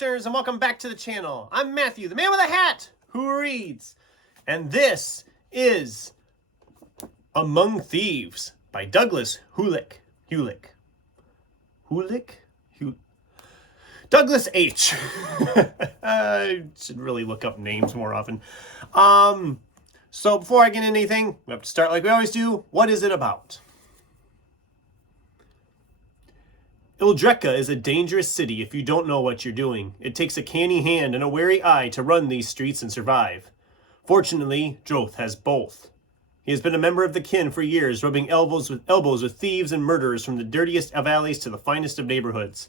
Monsters, and welcome back to the channel. I'm Matthew, the man with a hat who reads, and this is Among Thieves by Douglas Hulick. Douglas H. I should really look up names more often. So before I get into anything, we have to start like we always do. What is it about? Ildreka is a dangerous city if you don't know what you're doing. It takes a canny hand and a wary eye to run these streets and survive. Fortunately, Droth has both. He has been a member of the kin for years, rubbing elbows with thieves and murderers from the dirtiest of alleys to the finest of neighborhoods.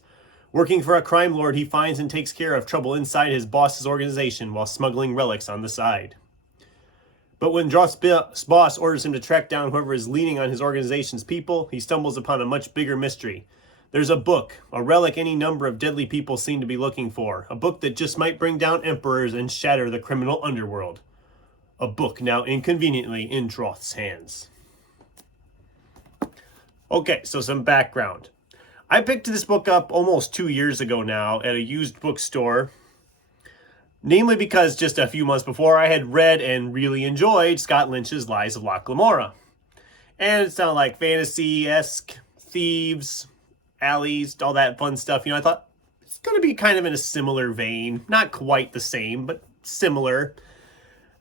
Working for a crime lord, he finds and takes care of trouble inside his boss's organization while smuggling relics on the side. But when Droth's boss orders him to track down whoever is leaning on his organization's people, he stumbles upon a much bigger mystery. There's a book, a relic any number of deadly people seem to be looking for. A book that just might bring down emperors and shatter the criminal underworld. A book now inconveniently in Droth's hands. Okay, so some background. I picked this book up almost 2 years ago now at a used bookstore. Namely because just a few months before I had read and really enjoyed Scott Lynch's Lies of Loch Lamora. And it sounded like fantasy-esque, thieves, alleys, all that fun stuff. You know, I thought it's going to be kind of in a similar vein. Not quite the same, but similar.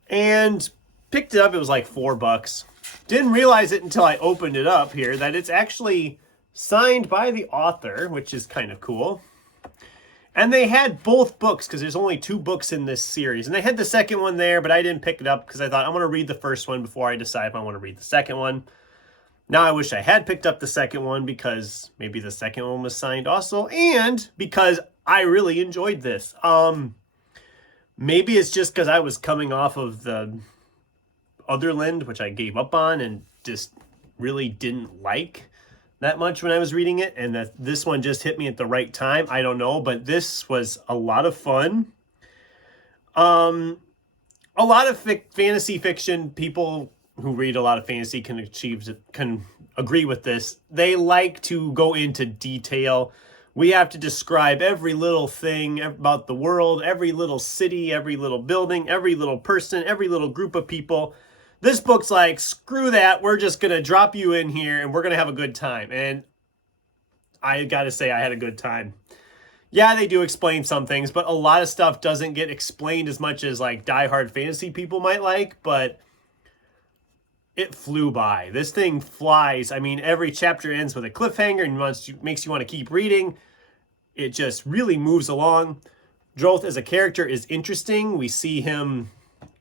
And picked it up. It was like $4. Didn't realize it until I opened it up here that it's actually signed by the author, which is kind of cool. And they had both books because there's only 2 books in this series. And they had the second one there, but I didn't pick it up because I thought I want to read the first one before I decide if I want to read the second one. Now I wish I had picked up the second one because maybe the second one was signed also, and because I really enjoyed this. Maybe it's just because I was coming off of the Otherland, which I gave up on and just really didn't like that much when I was reading it, and that this one just hit me at the right time. I don't know, but this was a lot of fun. A lot of fantasy fiction people who read a lot of fantasy can agree with this. They like to go into detail. We have to describe every little thing about the world, every little city, every little building, every little person, every little group of people. This book's like, screw that. We're just going to drop you in here and we're going to have a good time. And I got to say, I had a good time. Yeah, they do explain some things, but a lot of stuff doesn't get explained as much as like diehard fantasy people might like, but it flew by. This thing flies. I mean, every chapter ends with a cliffhanger and makes you want to keep reading. It just really moves along. Droth as a character is interesting. We see him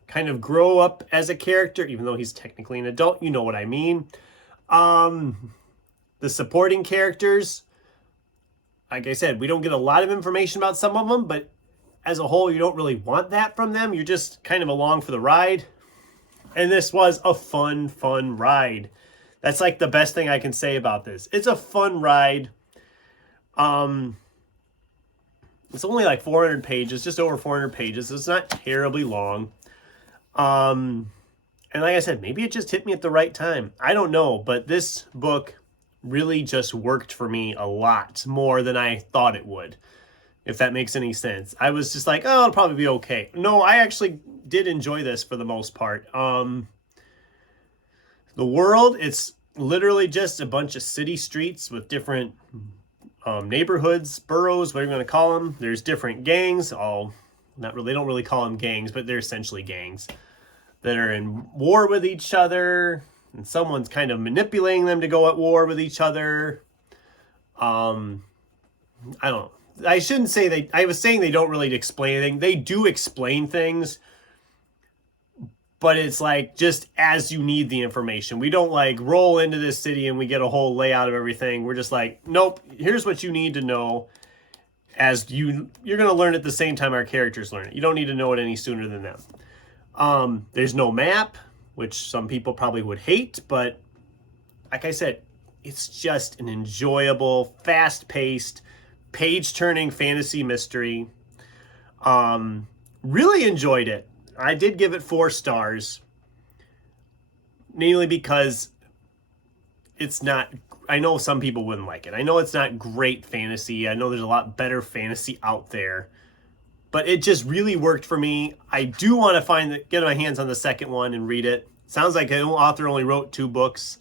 kind of grow up as a character, even though he's technically an adult. You know what I mean. The supporting characters, like I said, we don't get a lot of information about some of them, but as a whole, you don't really want that from them. You're just kind of along for the ride. And this was a fun ride. That's like the best thing I can say about this. It's a fun ride. It's only like 400 pages, just over 400 pages. So it's not terribly long. And like I said, maybe it just hit me at the right time. I don't know, but this book really just worked for me a lot more than I thought it would, if that makes any sense. I was just like, oh, it'll probably be okay. No, I actually did enjoy this for the most part. The world, it's literally just a bunch of city streets with different neighborhoods, boroughs, whatever you want to call them. There's different gangs, they don't really call them gangs, but they're essentially gangs that are in war with each other, and someone's kind of manipulating them to go at war with each other. I don't know. I shouldn't say I was saying they don't really explain anything. They do explain things, but it's like just as you need the information. We don't like roll into this city and we get a whole layout of everything. We're just like, nope, here's what you need to know. As you're going to learn at the same time our characters learn it. You don't need to know it any sooner than them. There's no map, which some people probably would hate, but like I said, it's just an enjoyable, fast-paced, page-turning fantasy mystery. Really enjoyed it. I did give it 4 stars, mainly because it's not, I know some people wouldn't like it. I know it's not great fantasy. I know there's a lot better fantasy out there. but it just really worked for me. I do want to get my hands on the second one and read it. Sounds like an author only wrote 2 books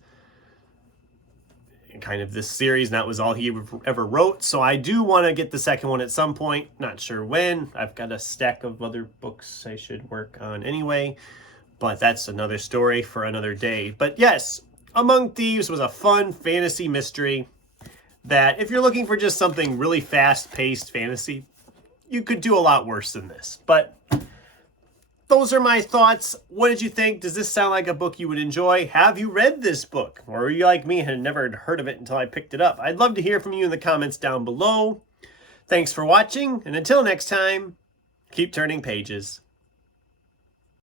in kind of this series, and that was all he ever wrote. So I do want to get the second one at some point. Not sure when. I've got a stack of other books I should work on anyway, but that's another story for another day. But yes, Among Thieves was a fun fantasy mystery that if you're looking for just something really fast-paced fantasy, you could do a lot worse than this. But those are my thoughts. What did you think? Does this sound like a book you would enjoy? Have you read this book? Or are you like me and had never heard of it until I picked it up? I'd love to hear from you in the comments down below. Thanks for watching, and until next time, keep turning pages.